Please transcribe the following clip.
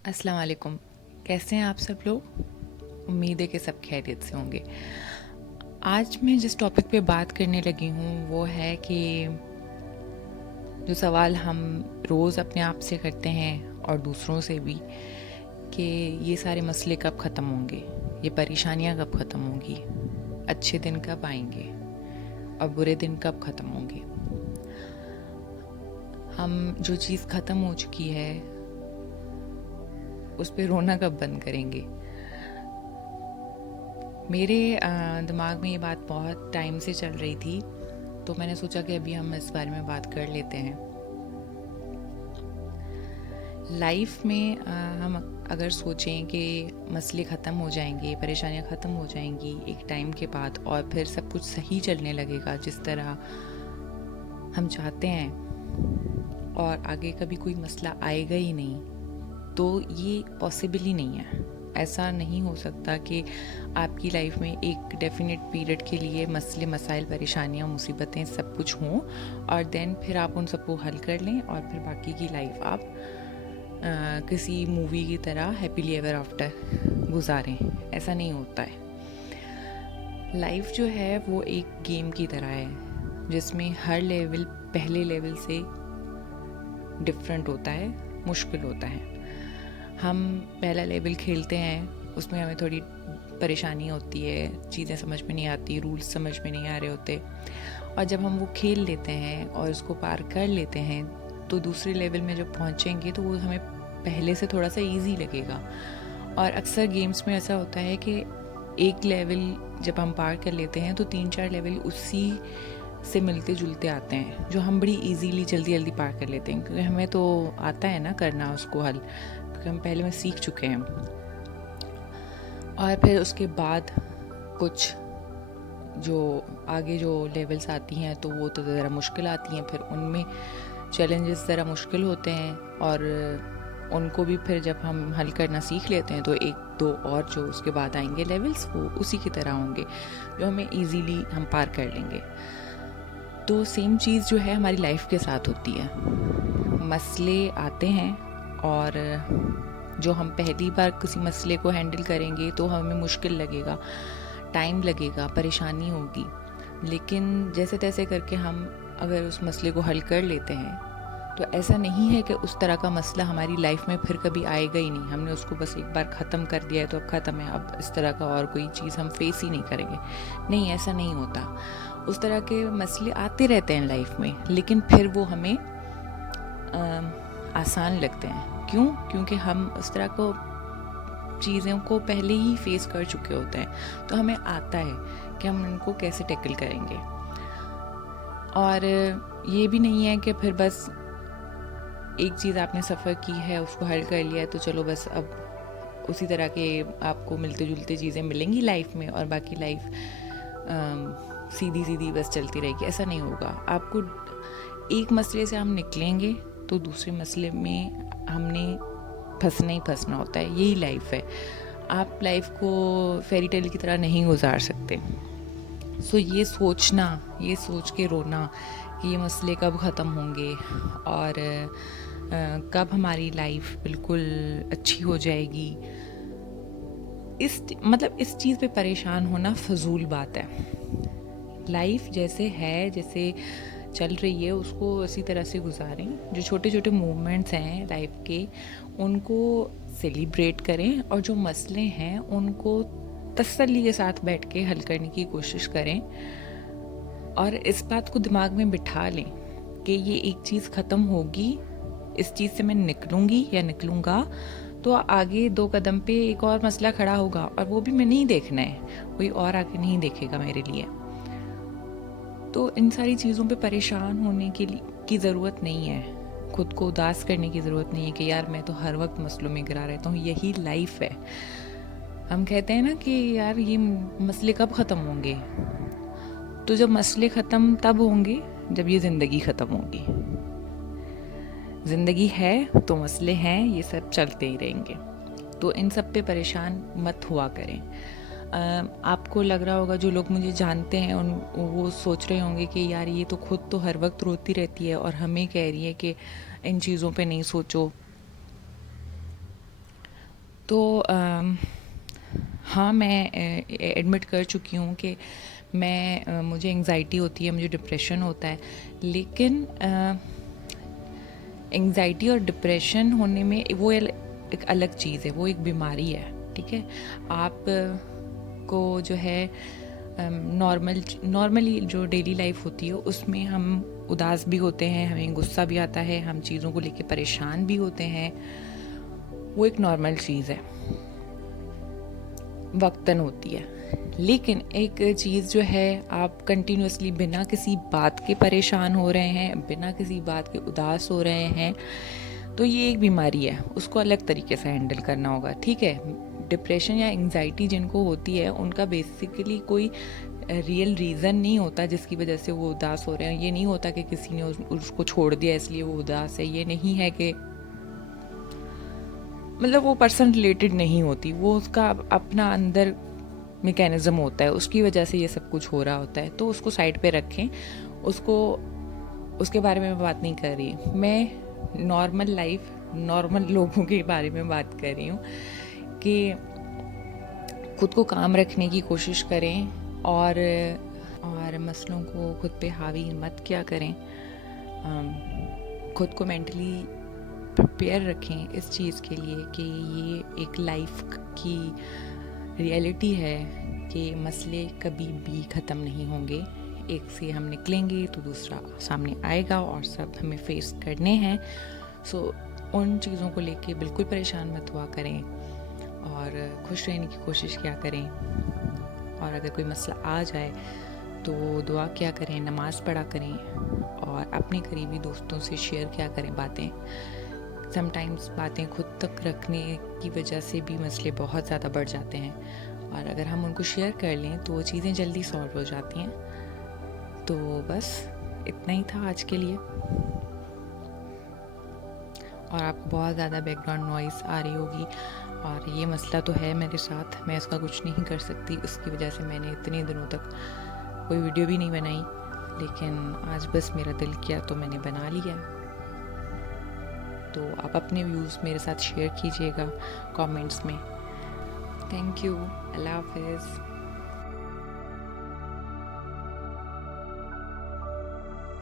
अस्सलाम वालेकुम। कैसे हैं आप सब लोग? उम्मीद है कि सब खैरियत से होंगे। आज मैं जिस टॉपिक पे बात करने लगी हूँ वो है कि जो सवाल हम रोज़ अपने आप से करते हैं और दूसरों से भी, कि ये सारे मसले कब ख़त्म होंगे, ये परेशानियाँ कब ख़त्म होंगी, अच्छे दिन कब आएंगे और बुरे दिन कब ख़त्म होंगे। हम जो चीज़ ख़त्म हो चुकी है उस पे रोना कब बंद करेंगे। मेरे दिमाग में ये बात बहुत टाइम से चल रही थी, तो मैंने सोचा कि अभी हम इस बारे में बात कर लेते हैं। लाइफ में हम अगर सोचें कि मसले ख़त्म हो जाएंगे, परेशानियां ख़त्म हो जाएंगी एक टाइम के बाद और फिर सब कुछ सही चलने लगेगा जिस तरह हम चाहते हैं और आगे कभी कोई मसला आएगा ही नहीं, तो ये पॉसिबल ही नहीं है। ऐसा नहीं हो सकता कि आपकी लाइफ में एक डेफिनेट पीरियड के लिए मसले मसाइल परेशानियाँ मुसीबतें सब कुछ हों और देन फिर आप उन सबको हल कर लें और फिर बाकी की लाइफ आप किसी मूवी की तरह हैप्पीली एवर आफ्टर गुजारें। ऐसा नहीं होता है। लाइफ जो है वो एक गेम की तरह है जिसमें हर लेवल पहले लेवल से डिफरेंट होता है, मुश्किल होता है। हम पहला लेवल खेलते हैं, उसमें हमें थोड़ी परेशानी होती है, चीज़ें समझ में नहीं आती, रूल्स समझ में नहीं आ रहे होते, और जब हम वो खेल लेते हैं और उसको पार कर लेते हैं तो दूसरे लेवल में जब पहुंचेंगे तो वो हमें पहले से थोड़ा सा इजी लगेगा। और अक्सर गेम्स में ऐसा होता है कि एक लेवल जब हम पार कर लेते हैं तो 3-4 लेवल उसी से मिलते जुलते आते हैं जो हम बड़ी इजीली जल्दी जल्दी पार कर लेते हैं, क्योंकि हमें तो आता है ना करना उसको हल, क्योंकि हम पहले में सीख चुके हैं। और फिर उसके बाद कुछ जो आगे जो लेवल्स आती हैं तो वो तो ज़रा मुश्किल आती हैं, फिर उनमें चैलेंजेस ज़रा मुश्किल होते हैं और उनको भी फिर जब हम हल करना सीख लेते हैं तो एक दो और जो उसके बाद आएंगे लेवल्स वो उसी की तरह होंगे जो हमें इजीली हम पार कर लेंगे। तो सेम चीज़ जो है हमारी लाइफ के साथ होती है। मसले आते हैं और जो हम पहली बार किसी मसले को हैंडल करेंगे तो हमें मुश्किल लगेगा, टाइम लगेगा, परेशानी होगी, लेकिन जैसे तैसे करके हम अगर उस मसले को हल कर लेते हैं तो ऐसा नहीं है कि उस तरह का मसला हमारी लाइफ में फिर कभी आएगा ही नहीं। हमने उसको बस एक बार ख़त्म कर दिया है तो अब ख़त्म है, अब इस तरह का और कोई चीज़ हम फेस ही नहीं करेंगे। नहीं, ऐसा नहीं होता। उस तरह के मसले आते रहते हैं लाइफ में, लेकिन फिर वो हमें आसान लगते हैं। क्यों? क्योंकि हम उस तरह को चीज़ों को पहले ही फेस कर चुके होते हैं, तो हमें आता है कि हम इनको कैसे टैकल करेंगे। और ये भी नहीं है कि फिर बस एक चीज़ आपने सफ़र की है, उसको हल कर लिया है तो चलो बस अब उसी तरह के आपको मिलते जुलते चीज़ें मिलेंगी लाइफ में और बाकी लाइफ सीधी सीधी बस चलती रहेगी। ऐसा नहीं होगा। आपको एक मसले से हम निकलेंगे तो दूसरे मसले में हमने फंसना ही फंसना होता है। यही लाइफ है। आप लाइफ को फेरी टेल की तरह नहीं गुजार सकते। सो ये सोचना, ये सोच के रोना कि ये मसले कब ख़त्म होंगे और कब हमारी लाइफ बिल्कुल अच्छी हो जाएगी, इस चीज़ पे परेशान होना फजूल बात है। लाइफ जैसे है, जैसे चल रही है, उसको इसी तरह से गुजारें। जो छोटे छोटे मूवमेंट्स हैं लाइफ के उनको सेलिब्रेट करें और जो मसले हैं उनको तसल्ली के साथ बैठ के हल करने की कोशिश करें और इस बात को दिमाग में बिठा लें कि ये एक चीज़ ख़त्म होगी, इस चीज़ से मैं निकलूँगी या निकलूँगा तो आगे 2 कदम पे एक और मसला खड़ा होगा और वो भी मैं नहीं देखना है, कोई और आगे नहीं देखेगा मेरे लिए। तो इन सारी चीज़ों पे परेशान होने की ज़रूरत नहीं है। खुद को उदास करने की ज़रूरत नहीं है कि यार मैं तो हर वक्त मसलों में गिरा रहता हूँ। यही लाइफ है। हम कहते हैं ना कि यार ये मसले कब ख़त्म होंगे, तो जब मसले ख़त्म तब होंगे जब ये ज़िंदगी ख़त्म होगी। ज़िंदगी है तो मसले हैं, ये सब चलते ही रहेंगे। तो इन सब पे परेशान मत हुआ करें। आपको लग रहा होगा, जो लोग मुझे जानते हैं उन वो सोच रहे होंगे कि यार ये तो खुद तो हर वक्त रोती रहती है और हमें कह रही है कि इन चीज़ों पे नहीं सोचो। तो हाँ, मैं एडमिट कर चुकी हूँ कि मुझे एंग्ज़ाइटी होती है, मुझे डिप्रेशन होता है, लेकिन एंग्ज़ाइटी और डिप्रेशन होने में वो एक अलग चीज़ है, वो एक बीमारी है, ठीक है। आप को जो है नॉर्मली जो डेली लाइफ होती है उसमें हम उदास भी होते हैं, हमें गुस्सा भी आता है, हम चीज़ों को लेके परेशान भी होते हैं, वो एक नॉर्मल चीज़ है, वक्तन होती है। लेकिन एक चीज़ जो है, आप कंटिन्यूसली बिना किसी बात के परेशान हो रहे हैं, बिना किसी बात के उदास हो रहे हैं, तो ये एक बीमारी है, उसको अलग तरीके से हैंडल करना होगा, ठीक है। डिप्रेशन या एंग्जाइटी जिनको होती है उनका बेसिकली कोई रियल रीज़न नहीं होता जिसकी वजह से वो उदास हो रहे हैं। ये नहीं होता कि किसी ने उसको छोड़ दिया इसलिए वो उदास है, ये नहीं है कि मतलब वो पर्सन रिलेटेड नहीं होती, वो उसका अपना अंदर मैकेनिज़्म होता है, उसकी वजह से ये सब कुछ हो रहा होता है। तो उसको साइड पे रखें, उसके बारे में मैं बात नहीं कर रही। मैं नॉर्मल लाइफ, नॉर्मल लोगों के बारे में बात कर रही हूँ कि खुद को काम रखने की कोशिश करें और मसलों को खुद पे हावी मत किया करें। खुद को मेंटली प्रिपेयर रखें इस चीज़ के लिए कि ये एक लाइफ की रियलिटी है कि मसले कभी भी ख़त्म नहीं होंगे। एक से हम निकलेंगे तो दूसरा सामने आएगा और सब हमें फेस करने हैं। सो उन चीज़ों को लेके बिल्कुल परेशान मत हुआ करें और खुश रहने की कोशिश किया करें। और अगर कोई मसला आ जाए तो दुआ किया करें, नमाज़ पढ़ा करें और अपने करीबी दोस्तों से शेयर किया करें बातें। समटाइम्स बातें खुद तक रखने की वजह से भी मसले बहुत ज़्यादा बढ़ जाते हैं और अगर हम उनको शेयर कर लें तो वो चीज़ें जल्दी सॉल्व हो जाती हैं। तो बस इतना ही था आज के लिए। और आपको बहुत ज़्यादा बैकग्राउंड नॉइज़ आ रही होगी और ये मसला तो है मेरे साथ, मैं इसका कुछ नहीं कर सकती, उसकी वजह से मैंने इतने दिनों तक कोई वीडियो भी नहीं बनाई, लेकिन आज बस मेरा दिल किया तो मैंने बना लिया। तो आप अपने व्यूज़ मेरे साथ शेयर कीजिएगा कमेंट्स में। थैंक यू, अल्लाह हाफ़िज़।